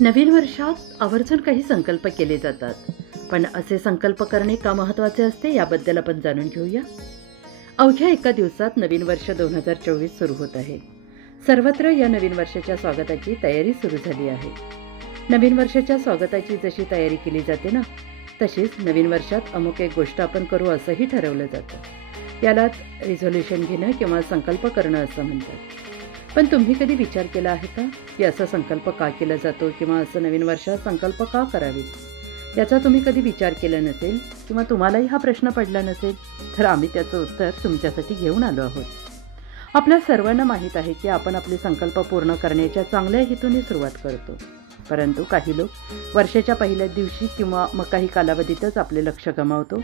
नवीन वर्षात आवर्जून काही संकल्प केले जातात, पण असे संकल्प करणे का महत्त्वाचे असते याबद्दल आपण जाणून घेऊया. अवघ्या एका दिवसात नवीन वर्ष 2024 सुरू होत आहे. सर्वत्र या नवीन वर्षाच्या स्वागताची तयारी सुरू झाली आहे. नवीन वर्षाच्या स्वागताची जशी तयारी केली जाते ना, तशीच नवीन वर्षात अमुक एक गोष्ट आपण करू असंही ठरवलं जातं. यालाच रिझोल्यूशन घेणं किंवा संकल्प करणं असं म्हणतात. पण तुम्ही कधी विचार केला आहे का की असा संकल्प का केला जातो किंवा असं नवीन वर्षात संकल्प का करावेत? याचा तुम्ही कधी विचार केला नसेल किंवा तुम्हालाही हा प्रश्न पडला नसेल, तर आम्ही त्याचं उत्तर तुमच्यासाठी घेऊन आलो आहोत. आपल्या सर्वांना माहीत आहे की आपण आपले संकल्प पूर्ण करण्याच्या चांगल्या हेतूने सुरुवात करतो, परंतु काही लोक वर्षाच्या पहिल्याच दिवशी किंवा मग काही कालावधीतच आपले लक्ष गमावतो.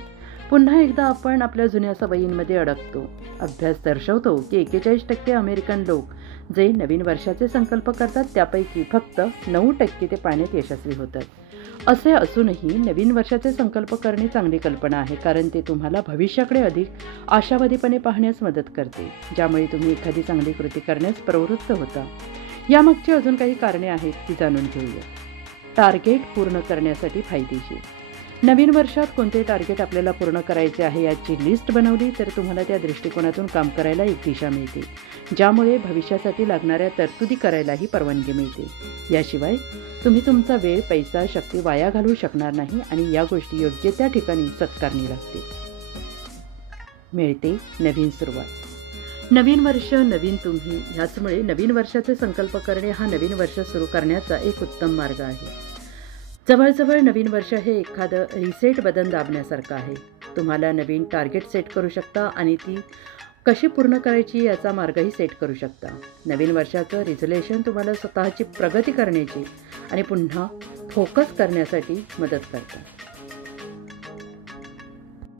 पुन्हा एकदा आपण आपल्या जुन्या सवयींमध्ये अडकतो. अभ्यास दर्शवतो की 41% अमेरिकन लोक जे नवीन वर्षाचे संकल्प करतात त्यापैकी फक्त 9% ते पाळण्यात यशस्वी होतात. असे असूनही नवीन वर्षाचे संकल्प करणे चांगली कल्पना आहे, कारण ते तुम्हाला भविष्याकडे अधिक आशावादीपणे पाहण्यास मदत करते, ज्यामुळे तुम्ही एखादी चांगली कृती करण्यास प्रवृत्त होता. यामागची अजून काही कारणे आहेत ती जाणून घेऊया. टार्गेट पूर्ण करण्यासाठी फायदेशीर. नवीन वर्षात कोणते टार्गेट आपल्याला पूर्ण करायचे आहे याची लिस्ट बनवली तर तुम्हाला त्या दृष्टिकोनातून काम करायला एक दिशा मिळते, ज्यामुळे भविष्यासाठी लागणाऱ्या तरतुदी करायलाही परवानगी मिळते. याशिवाय तुम्ही तुमचा वेळ, पैसा, शक्ती वाया घालवू शकणार नाही आणि या गोष्टी योग्य त्या ठिकाणी सत्कारणी लागतील. मिळते नवीन सुरुवात. नवीन वर्ष, नवीन तुम्ही. ह्याचमुळे नवीन वर्षाचे संकल्प करणे हा नवीन वर्ष सुरू करण्याचा एक उत्तम मार्ग आहे. जवळजवळ नवीन वर्ष हे एखादं रिसेट बटन दाबण्यासारखं आहे. तुम्हाला नवीन टार्गेट सेट करू शकता आणि ती कशी पूर्ण करायची याचा मार्गही सेट करू शकता. नवीन वर्षाचं रिझोल्यूशन तुम्हाला स्वतःची प्रगती करण्याची आणि पुन्हा फोकस करण्यासाठी मदत करतात.